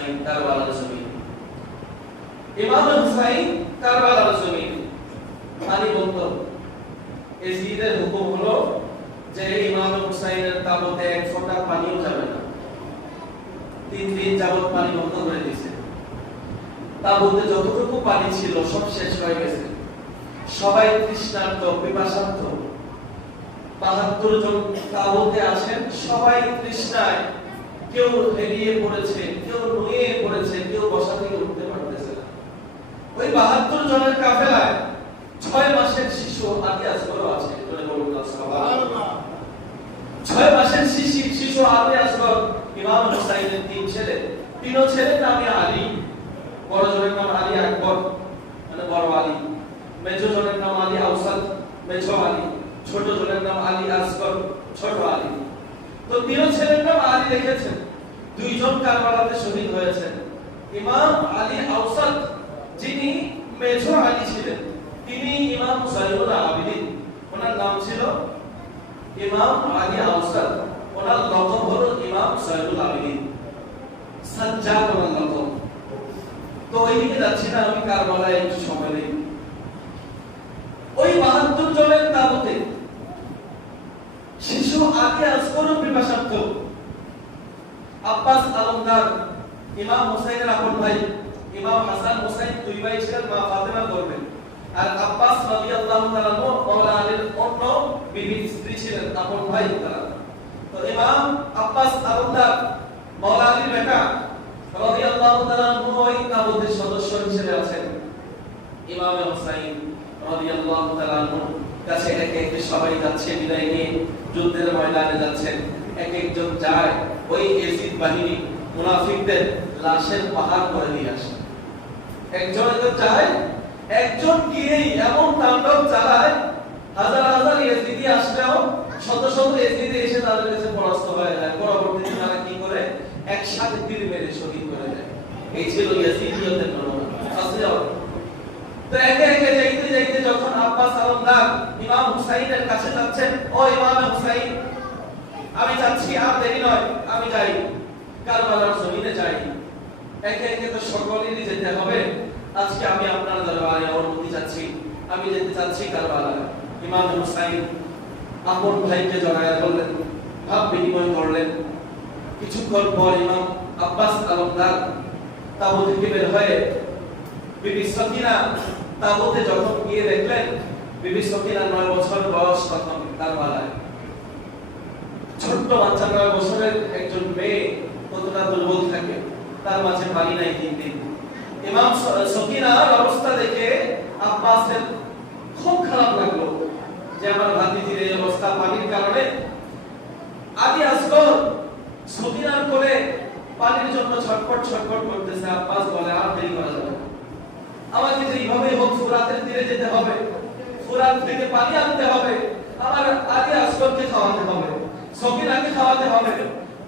হুসাইন কারবালার জমিন। ইমাম হুসাইন কারবালার জমিন। পানি বন্ধ এজিদের হুকুম হলো যে ইমাম হুসাইনের তাবতে এক ফোঁটা পানিও যাবে না। তিন দিন যাবত পানি বন্ধ করে দিয়েছে। তাবতে যতটুকু পানি ছিল, সব শেষ হয়ে গেছে। সবাই তৃষ্ণার্ত, পিপাসার্থ। বাহাত্তর জন তাবতে আসেন, সবাই তৃষ্ণায়। কেউ হেরিয়ে পড়েছে কেউ নুয়ে পড়েছে কেউ বসা থেকে উঠতে পারতেছে না। ওই বাহাত্তর জনের কাফেলায় ছয় মাসের শিশু আদি আসগরও আছে ছয় মাসের শিশু শিশু আদি আসগর ইমাম হুসাইনের তিন ছেলে। তিন ছেলের নামে আলী বড় জনের নাম আলী আকবর মানে বড় আলী। মেজো জনের নাম আলী আউসাদ মেজো আলী। ছোট জনের নাম আলী আসগর ছোট আলী। তো তিন ছেলের নাম আলী রেখেছেন। দুইজন কারবালাতে শহীদ হয়েছেন। ইমাম আলী আউসাদ যিনি মেজো আলী ছিলেন, তিনি ইমাম জাইনুল আবিদিন। ওনার নাম ছিল ইমাম আলী আউসাদ ওনার লকব হলো ইমাম জাইনুল আবিদিন। সাজ্জাদ ওনার লকব তো ওইদিকে যাচ্ছি না, আমি কারবালায় একটু সময় নেই। ওই বাহাত্তর জনের তাবতে আগে আসকরও পিপাসার্থ আব্বাস আলমদার, ইমাম হুসাইনের আপন ভাই, ইমাম হাসান হুসাইন দুই ভাই ছিলেন, মা ফাতেমা করবেন আর আব্বাস রাদিয়াল্লাহু তাআলা মাওলা আলীর অন্য বিবির স্ত্রী ছিলেন, আপন ভাই তারা। তো ইমাম আব্বাস আলমদার, মাওলা আলীর বেটা, রাদিয়াল্লাহু তাআলা ওই তাবুতের সদস্য হিসেবে আছেন। ইমাম হুসাইন রাদিয়াল্লাহু তাআলা কাছে একে একে সবাই যাচ্ছে, বিদায় নিয়ে যুদ্ধের ময়দানে যাচ্ছেন এক একজন যায় ওই এজিদ বাহিনী, মুনাফিকদের লাশের পাহাড় করে দিয়ে আসে। একজন একজন যায়, একজন গিয়েই এমন তাণ্ডব চালায়, হাজার হাজার এজিদি আসলেও শত শত এজিদি এসে তাদের কাছে পরাস্ত হয়ে যায়। পরবর্তীতে তারা কি করে? একসাথে তীর মেরে শহীদ করে দেয়। এই ছিল ইয়াজিদিয়তের নমুনা আসলে একে একে যাইতে যাইতে যখন আব্বাস আলমদার ইমাম কাছে যাচ্ছেন একে তো আমি আপনার চাচ্ছি। আমি যেতে চাচ্ছি কারবালা ইমাম হুসাইন আপন ভাইকে ভাব বিনিময় করলেন। কিছুক্ষণ পর ইমাম আব্বাস আলমদার তাবু থেকে বের হয়ে বিবি সকিনা তাবুতে যখন গিয়ে দেখলেন বিবি সকিনা নয় বছর বয়স, তখন কারবালায় ছোট্ট বাচ্চা নয় বছরের একজন মেয়ে কতটা দুর্বল থাকে, তার মাঝে পানি নাই তিন দিন। ইমাম সকিনার অবস্থা দেখে আব্বাসের খুব খারাপ লাগল যে আমার ভাতিজির এই অবস্থা পানির কারণে। আদি আসগর সকিনার করে পানির জন্য ছটফট ছটফট করতেছে, আব্বাস বলে, আর দেরি করা যাবে। আমাকে যে হোক ফুরাতের তীরে যেতে হবে। ফুরাত থেকে পানি আনতে হবে। আমার আদি আসগরকে খাওয়াতে হবে। সকিনাকে খাওয়াতে হবে।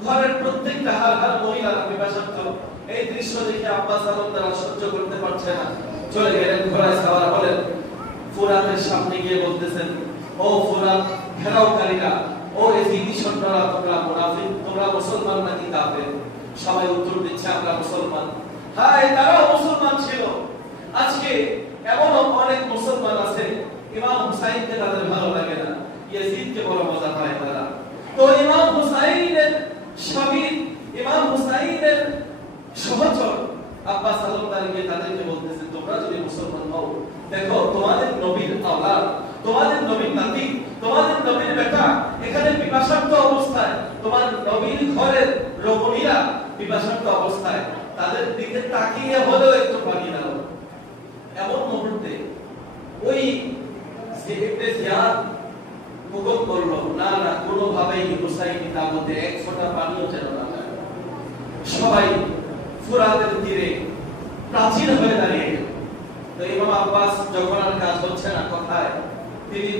ঘরের প্রত্যেকটা হার হার মহিলারা পিপাসার্থ এই দৃশ্য দেখে আব্বাস আলম তারা সহ্য করতে পারছে না। চলে গেলেন ঘোড়ায় সাওয়ার হলেন ফুরাতের সামনে গিয়ে বলতেছেন, ও ফুরাত ঘেরাওকারীরা ও এই দিদি সন্তানরা, তোমরা মুনাফিক, তোমরা মুসলমান নাকি কাফের? সবাই উত্তর দিচ্ছে, আমরা মুসলমান। হায়, তারাও মুসলমান ছিল। আজকে এমন অনেক মুসলমান আছে ইমাম হুসাইনকে তাদের ভালো লাগে না, ইয়াজিদকে বড় মজা পায় তারা। তো ইমাম হুসাইনের স্বামী, ইমাম হুসাইনের সহচর আব্বাস আলমদারকে তাদেরকে বলতেছে, তোমরা যদি মুসলমান হও, দেখো তোমাদের নবীর আওলাদ, তোমাদের নবীর নাতি, তোমাদের নবীর বেটা, এখানে পিপাসার্থ অবস্থায়, তোমার নবীর ঘরের রমণীরা পিপাসার্থ অবস্থায়, তাদের দিকে তাকিয়ে হলেও একটু পানি দাও এমন মুহূর্তে ওই ইবনে জিয়াদ হুকুম করল না। না কোনোভাবেই হুসাইনি তাবতে এক ফোঁটা পানিও যেন না সবাই ফুরাতের তীরে প্রাচীন হয়ে দাঁড়িয়ে গেল। তো ইমাম আব্বাস যখন আর কাজ হচ্ছে না কথায়, তিনি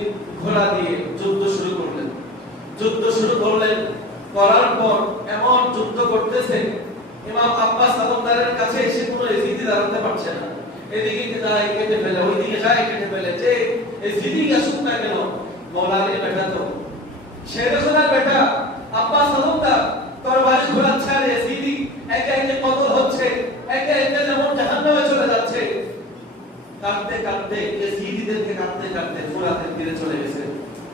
ঘোড়া দিয়ে যুদ্ধ শুরু করলেন। যুদ্ধ শুরু করলেন, করার পর এমন যুদ্ধ করতেছে, ইমাম আব্বাস আলমদারের কাছে এসে কোনো এজিদি দাঁড়াতে পারছে না। এদিকে যায় কেটে ফেলে ওইদিকে যায় কেটে ফেলে যে এই জিদি আসুক না কেন মৌলানের বেটা তো। শেরসোনার বেটা আব্বাস তার তরবারি ঘোরাচ্ছে আর জিদি একে একে কতল হচ্ছে, একে একে যেমন জাহান্নামে চলে যাচ্ছে। কাঁদতে কাঁদতে এসিডিদেরকে কাঁদতে কাঁদতে ফুরাতের তীরে চলে গেছে।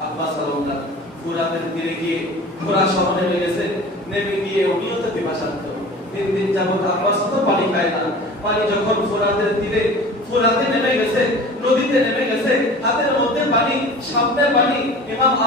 আব্বাস আলমদার ফুরাতের তীরে গিয়ে ঘোড়া সহ নেমে গেছে। নেমে গিয়ে উনিও তো বিভাসান্ত তিন দিন যাবত আব্বাস তো পানি খায় না। পানি যখন ফুরাতের তীরে ফুরাতে নেমে গেছে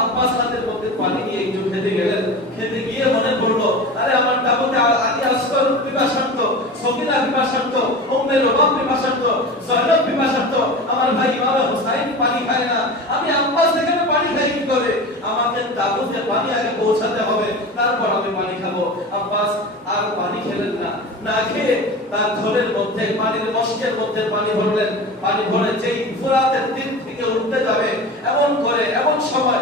ইমাম আব্বাস হাতের মধ্যে পানি নিয়ে একজন খেতে গেলেন খেতে গিয়ে মনে পড়ল আরে আমার তাবুতে আলী আসকর পিপাসার্থ সকিনা পিপাসার্থ উম্মে রবাব পিপাসার্থ জয়নব পিপাসার্থ আমার ভাই ইমাম হুসাইন পানি খায় না আমি আব্বাস এখানে পানি খাই কি করে আমাকে তাবুতে পানি আগে পৌঁছাতে হবে তারপর আমি পানি খাব আব্বাস আর পানি খেলেন না না খেয়ে তার ঝোলের মধ্যে পানির মস্কের মধ্যে পানি ভরলেন পানি ভরে যেই ফুরাতের তীর থেকে উঠতে যাবে এমন করে এমন সময়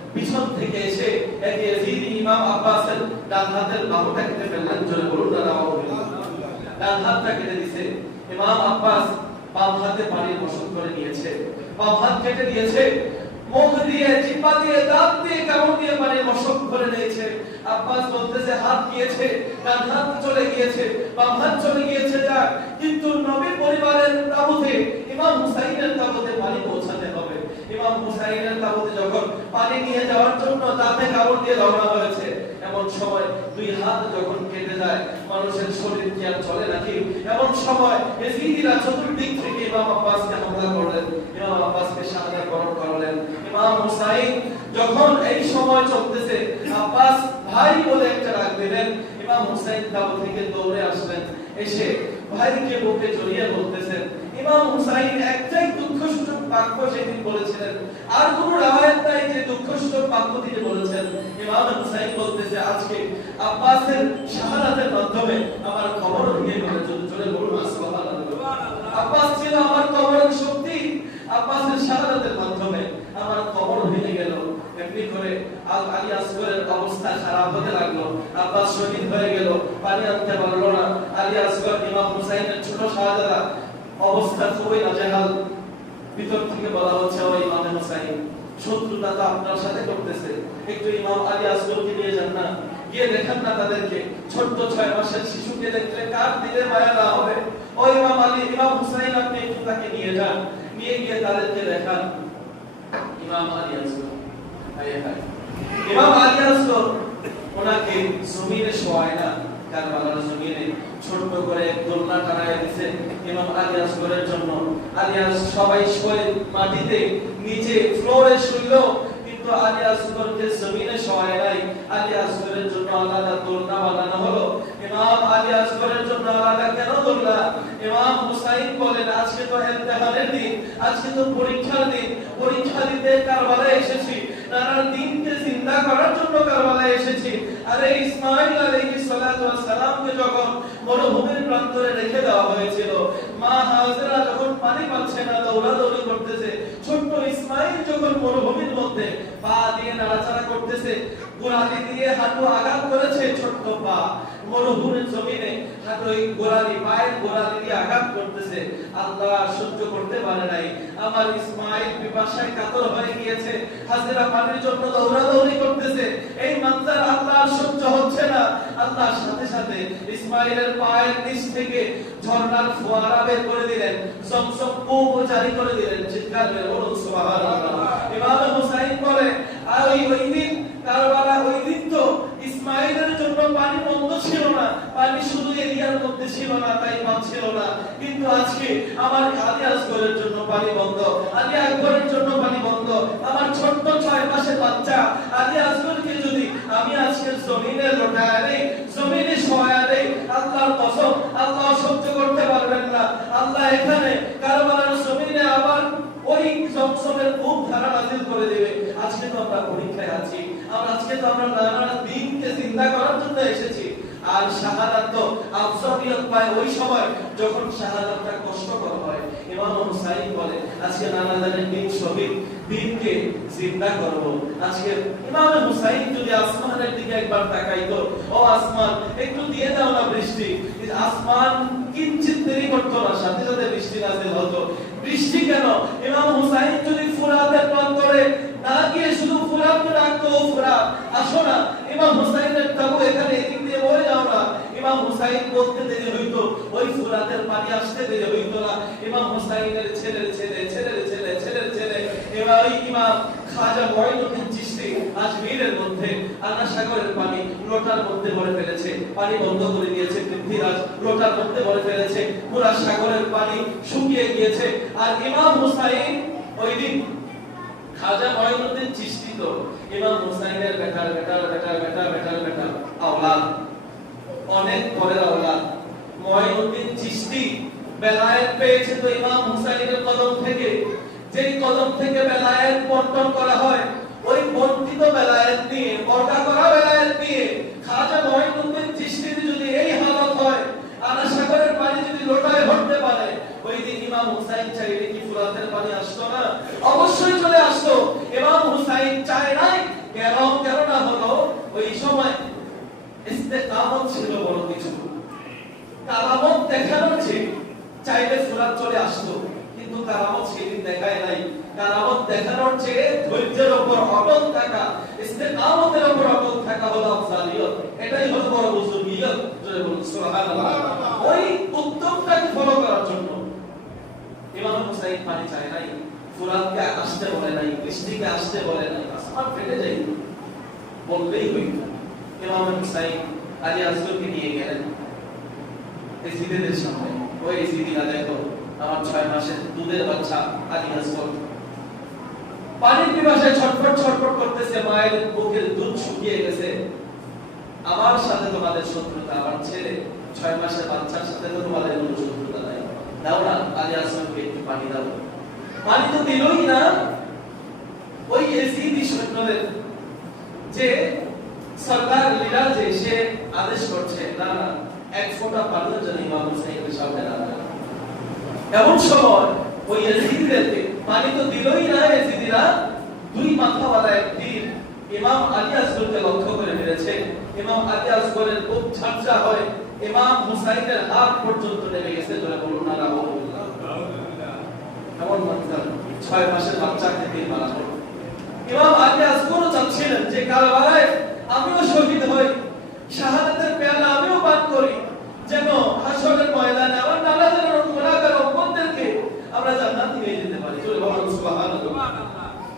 পিছন থেকে এসে এক ইয়াজিদি ইমাম ডান হাতের বাহুটা কেটে ফেললেন, জোরে বলুন ডান হাতটা কেটে ইমাম আব্বাস বাম হাতে বসত করে নিয়েছে। বাম হাত কেটে দিয়েছে। মুখ দিয়ে দিয়ে, দাঁত দিয়ে দিয়ে মশক করে নিয়েছে। আব্বাস বলতেছে, হাত গিয়েছে, ডান হাত চলে গিয়েছে, বাম হাত চলে গিয়েছে যা কিন্তু নবী পরিবারের তাবুতে, ইমাম হুসাইনের তাবুতে পানি পৌঁছাতে হবে। ইমাম হুসাইনের তাবুতে যখন পানি নিয়ে যাওয়ার জন্য দাঁতে কামড় দিয়ে রওনা হয়েছে এমন সময় দুই হাত যখন কেটে যায়, মানুষের শরীর কি আর চলে নাকি? এমন সময় এজিদিরা চতুর্দিক থেকে ইমাম আব্বাসকে হামলা করলেন। ইমাম আব্বাসকে শাহাদাত বরণ করালেন। ইমাম হুসাইন যখন এই সময় চলতেছে, আব্বাস ভাই বলে একটা ডাক দিলেন। ইমাম হুসাইন তাবু থেকে দৌড়ে আসলেন। এসে ভাইকে বুকে জড়িয়ে বলতেছেন ইমাম হুসাইন একটাই দুঃখসূচক বাক্য সেদিন বলেছিলেন। আর কোন রাওয়ায়াত নাই যে দুঃখসূচক বাক্য তিনি বলেছেন। ইমাম হুসাইন বলতেছে, আজকে আব্বাসের শাহাদাতের মাধ্যমে আমার খবর ভেঙে গেল চলে বলুন, সুবহানাল্লাহ। আব্বাস ছিল আমার কবরের শক্তি। আব্বাসের শাহাদাতের মাধ্যমে আমার কবর ভেঙে গেল। এমনি করে আল আলী আসগরের অবস্থা খারাপ হতে লাগল। আব্বাস শহীদ হয়ে গেল। পানি আনতে পারল না। আলী আসগর, ইমাম হুসাইনের ছোট শাহজাদা অবস্থা খুবই নাজেহাল। ভিতর থেকে বলা হচ্ছে, ও ইমাম হুসাইন, শত্রুতা তো আপনার সাথে করতেছে। একটু ইমাম আলী আসগরকে নিয়ে যান না। গিয়ে না তাদেরকে। ছোট্ট ছয় মাসের শিশুকে দেখলে কার দিলে মায়া না হবে? ও ইমাম আলী, ইমাম হুসাইন, আপনি একটু তাকে নিয়ে যান। নিয়ে গিয়ে তাদেরকে দেখান। ইমাম আলী আসগর। ইমাম আলী আসগর, ওনাকে জমিনে শোয়ায় না। কারবালার জমিনে। ছোট্ট করে দোলনা টানায় দিছে ইমাম আলী আসগরের জন্য। আলী সবাই শোয়ে মাটিতে, নিচে ফ্লোরে শুইল, কিন্তু আলী আসগরকে জমিনে শোয়ায় নাই। আলী আসগরের জন্য আলাদা দোলনা বানানো হলো। ইমাম আলী আসগরের জন্য আলাদা কেন দোলনা? ইমাম হুসাইন বলেন, আজকে তো ইমতিহানের দিন, আজকে তো পরীক্ষার দিন। পরীক্ষা দিতে কারবালায় এসেছি। নানার দিনকে জিন্দা করার জন্য কারবালায় এসেছি। আর এই ইসমাইল আলাইহিস সালাতু ওয়াস সালামকে যখন মরুভূমির প্রান্তরে রেখে দেওয়া হয়েছিল, মা হাজরা যখন পানি পাচ্ছে না, দৌড়াদৌড়ি করতেছে, ছোট্ট ইসমাইল যখন মরুভূমির মধ্যে পা দিয়ে নাড়াচাড়া করতেছে গোড়ালি দিয়ে হাঁটু আঘাত করেছে ছোট্ট পা। মরুভূমির জমিনে হাঁটু গোড়ালি, পায়ের গোড়ালি দিয়ে আঘাত করতেছে। আল্লাহ সহ্য করতে পারে নাই। আমার ইসমাইল পিপাসায় কাতর হয়ে গিয়েছে। হাজেরা পানির জন্য দৌড়াদৌড়ি করতেছে। এই মানজার আল্লাহ সহ্য হচ্ছে না। আল্লাহ সাথে সাথে ইসমাইলের পায়ের নিচ থেকে ঝর্ণার ফোয়ারা বের করে দিলেন। জমজম কূপ জারি করে দিলেন। চিৎকার ইমাম হুসাইন বলে, আর ওই ওই দিন কারবালা ওই দিন ইসমাইলের জন্য পানি বন্ধ ছিল না, পানি শুধু এরিয়ার মধ্যে ছিল না, তাই পাচ্ছিল না। কিন্তু আজকে আমার আলী আসগরের জন্য পানি বন্ধ আলী আকবরের জন্য পানি বন্ধ। আমার ছোট্ট ছয় মাসের বাচ্চা আলী আসগরকে যদি আমি আজকের জমিনে লোটায় দেই জমিনে সহায় দেই আল্লাহর কসম, আল্লাহ সহ্য করতে পারবেন না। আল্লাহ এখানে কারবালার জমিনে আবার আজকে যদি আসমানের দিকে একবার তাকাইতো, ও আসমান, একটু দিয়ে দাও না বৃষ্টি। আসমান কিঞ্চিত দেরি করতো না, সাথে সাথে বৃষ্টি নাজিল হতো। বৃষ্টি কেন? ইমাম হুসাইন যদি ফুরাতের প্রান্তরে না গিয়ে শুধু ফুরাত ডাকতো ফুরাত আসো না, ইমাম হুসাইনের তাবু এখানে, এদিক দিয়ে বয়ে যাও না। ইমাম হুসাইন বলতে দেরি হইতো, ওই ফুরাতের পানি আসতে দেরি হইতো না। ইমাম হুসাইনের ছেলের ছেলে ছেলের ছেলে ছেলের ছেলে। এবার ইমাম খাজা মঈনুদ্দিন চিশতি মধ্যে আনা সাগরের পানি লোটার মধ্যে ভরে ফেলেছে। পানি বন্ধ করে দিয়েছে পৃথ্বীরাজ লোটার মধ্যে ভরে ফেলেছে। পুরা সাগরের পানি শুকিয়ে গিয়েছে। আর ইমাম হুসাইন ওই দিন খাজা মঈনুদ্দিন চিশতি তো ইমাম হুসাইনের বেটার বেটার বেটার বেটার বেটার বেটার আওলাদ। অনেক পরের আওলাদ। মঈনুদ্দিন চিশতি বেলায়েত পেয়েছে তো ইমাম হুসাইনের কদম থেকে। যেই কদম থেকে বেলায়েত বন্টন করা হয় ওই বন্টিত বেলায়েত নিয়ে বর্গা করা বেলায়েত নিয়ে খাজা মঈনুদ্দিন চিশতির যদি এই হালত হয় আনা সাগরের পানি যদি লোটায় ভরতে পারে ওই দিন ইমাম হুসাইন চাইলে কি ফুরাতের পানি আসতো না অবশ্যই চলে আসতো ইমাম হুসাইন চায় নাই কেন কেন না হলো ওই সময় ইস্তেকামত ছিল বড় কিছু কারামত দেখানোর চেয়ে চাইলে ফুরাত চলে আসতো কিন্তু কারামত সেদিন দেখায় নাই কারামত দেখানোর চেয়ে ধৈর্যের উপর অটল থাকা ইস্তেকামতের উপর অটল থাকা হলো আফজালিয়ত এটাই হলো বড় বুজুর্গিয়ত জয় বলুন সুবহানাল্লাহ ওই উত্তমটাকে ফলো করার জন্য হুসাইন পানি চায় নাই ফুরাতকে আসতে বলে নাই, বৃষ্টিকে আসতে বলে নাই আসমান ফেটে যাই। বললেই হইত ইমাম হুসাইন আলী নিয়ে গেলেন। সামনে। ওই দেখো, আমার ছয় মাসের দুধের বাচ্চা আলী আসগর পানির ছটফট ছটফট করতেছে, মায়ের বুকের দুধ শুকিয়ে গেছে। আমার সাথে তোমাদের শত্রুতা, আমার ছেলে ছয় মাসের বাচ্চার সাথে তোমাদের কোনো দাও না আসগরকে একটু পানি দাও। পানি তো দিলই না। ওই এসিদি সৈন্যদের যে সরকার লিডার যে, সে আদেশ করছে, না না, এক ফোঁটা পানিও যেন ইমাম হুসাইনের সামনে না। এমন সময় ওই এজিদিদেরকে পানি তো দিলই না এজিদিরা দুই মাথাওয়ালা এক তীর ইমাম আলী আসগরকে লক্ষ্য করে মেরেছে ইমাম আলী আসগরের বুক ঝাপসা হয়। ইমাম হুসাইনের হাত পর্যন্ত নেমে গেছে ধরে বলুন না রাহমাতুল্লাহ এমন মতলব ছয় মাসের বাচ্চাকে তীর মারা হলো ইমাম আলী আসগরও চাচ্ছিলেন যে কারবালায় আমিও শহীদ হই, শাহাদাতের পেয়ালা আমিও পান করি, যেন হাসরের ময়দানে আমার নানা যেন গুনাহগার উম্মতদেরকে আমরা জান্নাত নিয়ে যেতে পারি। জোরে বলুন, সুবহানাল্লাহ।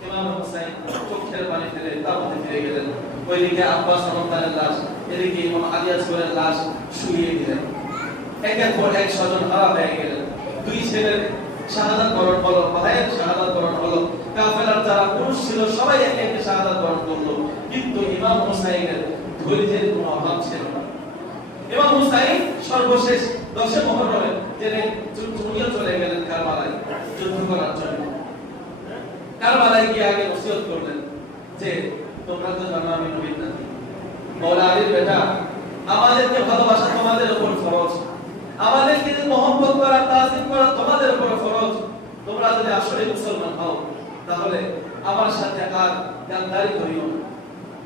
ইমাম হুসাইন চোখের পানি ফেলে তার ফিরে গেলেন। ওইদিকে আব্বাস রহমানের লাশ, এদিকে ইমাম আলী আসগরের লাশ শুইয়ে দিলেন। একের পর এক স্বজন হারা হয়ে গেলেন দুই ছেলের শাহাদাত বরণ হলো, ভাইয়ের শাহাদাত বরণ হলো। কাফেলার যারা পুরুষ ছিল, সবাই একে একে শাহাদাত বরণ করল। কিন্তু ইমাম ধৈর্যের কোনো অভাব ছিল না। ইমাম সর্বশেষ দশে মহরমে চলে গেলেন কারবালায়, যুদ্ধ করার জন্য। কারবালায় গিয়ে আগে ওসিয়ত করলেন যে, তোমরা তো জানো আমি নবীর নাতি। মৌলা আলীর বেটা আমাদেরকে ভালোবাসা তোমাদের উপর ফরজ। আমাদেরকে মহব্বত করা তাজিম করা তোমাদের উপর ফরজ। তোমরা যদি আসলে মুসলমান হও, তাহলে আমার সাথে আর গাদ্দারি করিও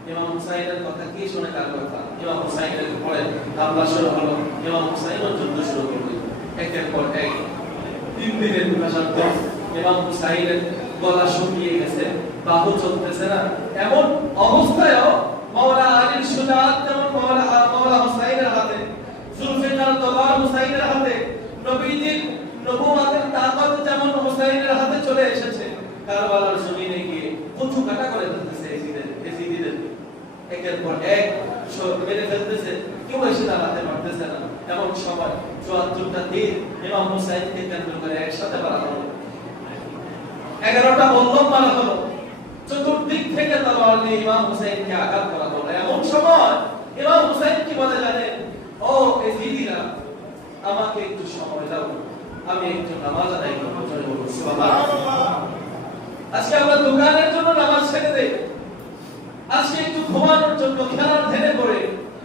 ইমাম হুসাইনের কথা কি শুনে কথা? ইমাম হুসাইনের পরে হামলা শুরু হলো। ইমাম যুদ্ধ শুরু করল। একের পর এক তিন দিনের পর ইমাম হুসাইনের গলা শুকিয়ে গেছে। বাহু চলতেছে না। এমন অবস্থায়ও মাওলা আলীর সুজাত যেমন মাওলা মাওলা হুসাইনের হাতে, জুলফিকার হুসাইনের হাতে, নবীজির নবুয়াতের তাকত যেমন হুসাইনের হাতে চলে এসেছে, কারবালার জমিনে গিয়ে কুচু কাটা করে ফেলতেছে একের পর এক মেরে ফেলতেছে, কেউ এসে দাঁড়াতে পারতেছে না। এমন সময় চুয়াত্তরটা তীর ইমাম হুসাইনকে কেন্দ্র করে একসাথে মারা হলো। এগারোটা বল্লম মারা হলো। চতুর্দিক থেকে তলোয়ার নিয়ে ইমাম হুসাইনকে আঘাত করা হলো। এমন সময় ইমাম হুসাইন কি বলে জানেন ও এজিদিরা আমাকে একটু সময় দাও। আমি একটু নামাজ আদায় করব বলুন, সুবহানাল্লাহ। আজকে আমরা দোকানের জন্য নামাজ ছেড়ে দেই। আজকে একটু ঘুমানোর জন্য খেলার ধ্যানে করে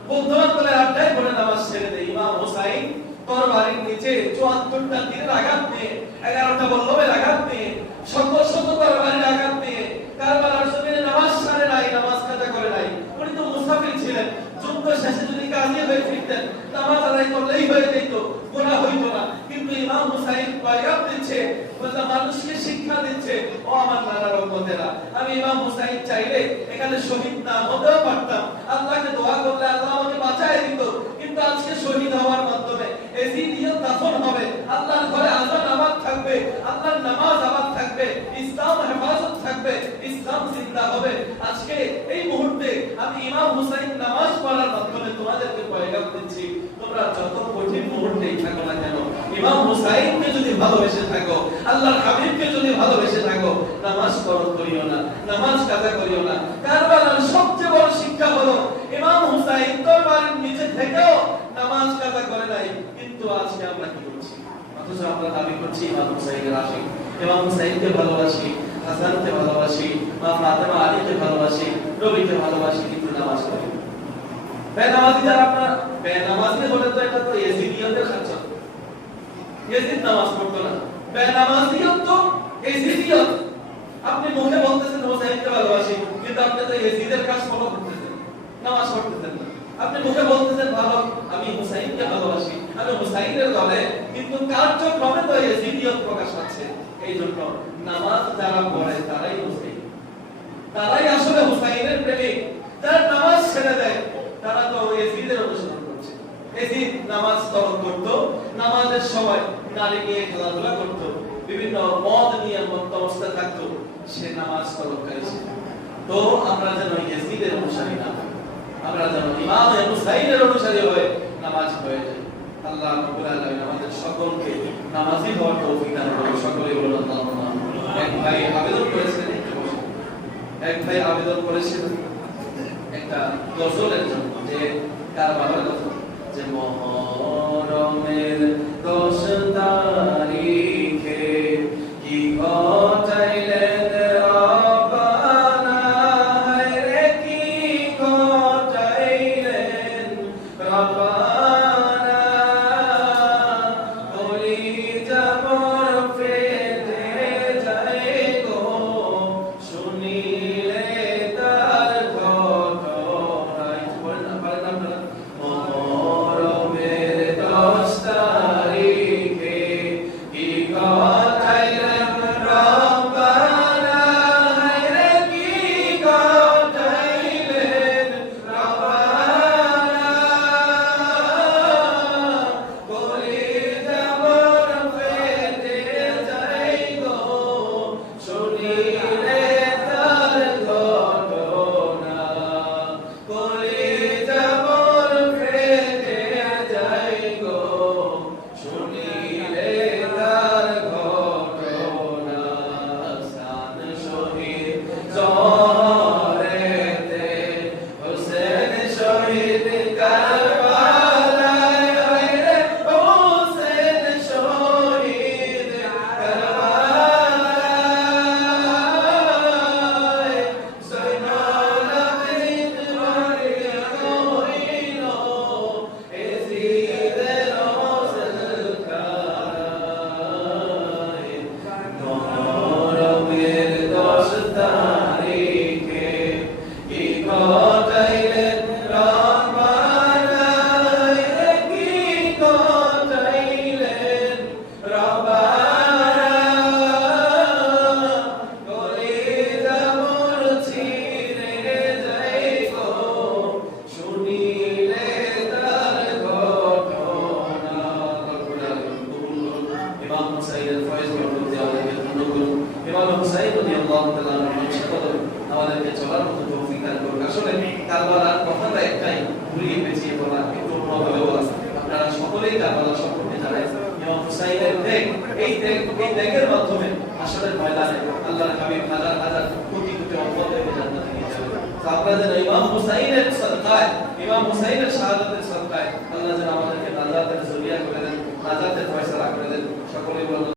বন্ধুবান তলে আড্ডায় করে নামাজ ছেড়ে দেই। ইমাম হোসাইন তরবারির নিচে চুয়াত্তরটা তীরের আঘাত নিয়ে, এগারোটা বল্লভের আঘাত নিয়ে, শত শত তরবারির আঘাত নিয়ে কারবালার জমিনে নামাজ সারে নাই, নামাজ কাজা করে নাই। উনি তো মুসাফির ছিলেন। যুদ্ধ শেষে যদি কাজে হয়ে ফিরতেন, নামাজ আদায় করলেই হয়ে যেত গোনা হইতো না। কিন্তু ইমাম হুসাইন বাইরাত দিচ্ছে বলতে মানুষকে শিক্ষা দিচ্ছে, ও আমার নানা রকমেরা। আমি ইমাম হুসাইন চাইলে এখানে শহীদ না হতেও পারতাম। আল্লাহকে দোয়া করলে আল্লাহ আমাকে বাঁচায় দিত। কিন্তু আজকে শহীদ হওয়ার মাধ্যমে এজিদিও দাফন হবে। আল্লাহর ঘরে আজান আবাদ থাকবে, আল্লাহর নামাজ আবাদ থাকবে। ইসলাম হেফাজত ইসলাম জিন্দা হবে। আজকে এই মুহূর্তে আমি ইমাম হুসাইন নামাজ পড়ার মাধ্যমে তোমাদেরকে পয়গাম দিচ্ছি। তোমরা যত কঠিন মুহূর্তেই থাকো না কেন, ইমাম হুসাইনকে যদি ভালোবেসে থাকো, আল্লাহর হাবিবকে যদি ভালোবেসে থাকো, নামাজ পড়ো করিও না, নামাজ কাজা করিও না। কারবালার সবচেয়ে বড় শিক্ষা হলো, ইমাম হুসাইন তরবারির নিচে থেকেও নামাজ কাজা করে নাই, কিন্তু আজকে আমরা কি করছি? অথচ আমরা দাবি করছি ইমাম হুসাইনের আশিক। ইমাম হুসাইনকে ভালোবাসি মা ফাতেমা আলীকে ভালোবাসি নবীকে ভালোবাসি, কিন্তু নামাজ পড়ি বেনামাজি যারা আপনার বেনামাজি হলে তো এটা তো এজিদিয়তের খাচ্ছা এজিদ নামাজ পড়তো না। বেনামাজিয়ত তো এজিদিয়ত আপনি মুখে বলতেছেন হোসাইনকে ভালোবাসি কিন্তু আপনি তো এজিদের কাজ ফলো করতেছেন। নামাজ পড়তেছেন না। আপনি মুখে বলতেছেন, ভালো, আমি হুসাইনকে ভালোবাসি। আমি হুসাইনের দলে, কিন্তু কার্যক্রমে তো এজিদিয়ত প্রকাশ পাচ্ছে। এই জন্য নামাজ যারা পড়ে, তারাই হুসাইন। তারাই আসলে হুসাইনের প্রেমিক যারা নামাজ ছেড়ে দেয়, তারা তো এজিদের অনুসরণ করছে এজিদ নামাজ তখন করত, নামাজের সময় নারী নিয়ে খেলাধুলা করত, বিভিন্ন মদ নিয়ে মত্ত অবস্থায় থাকতো, সে নামাজ তলবকারী ছিল তো আমরা যেন এজিদের অনুসারী না। আমরা যেন ইমাম হুসাইনের অনুসারী হয়ে নামাজ হয়ে যাই আল্লাহ রাব্বুল আলামিন আমাদের সকলকে নামাজি হওয়ার তৌফিক দান করুন সকলেই বলুন, আল্লাহুম্মা এক ভাই আবেদন বসে। এক ভাই আবেদন করেছিল, একটা গজলের জন্য যে কারবালার গজল যে মহরমের দশ তারিখে কি ঘটাইলেন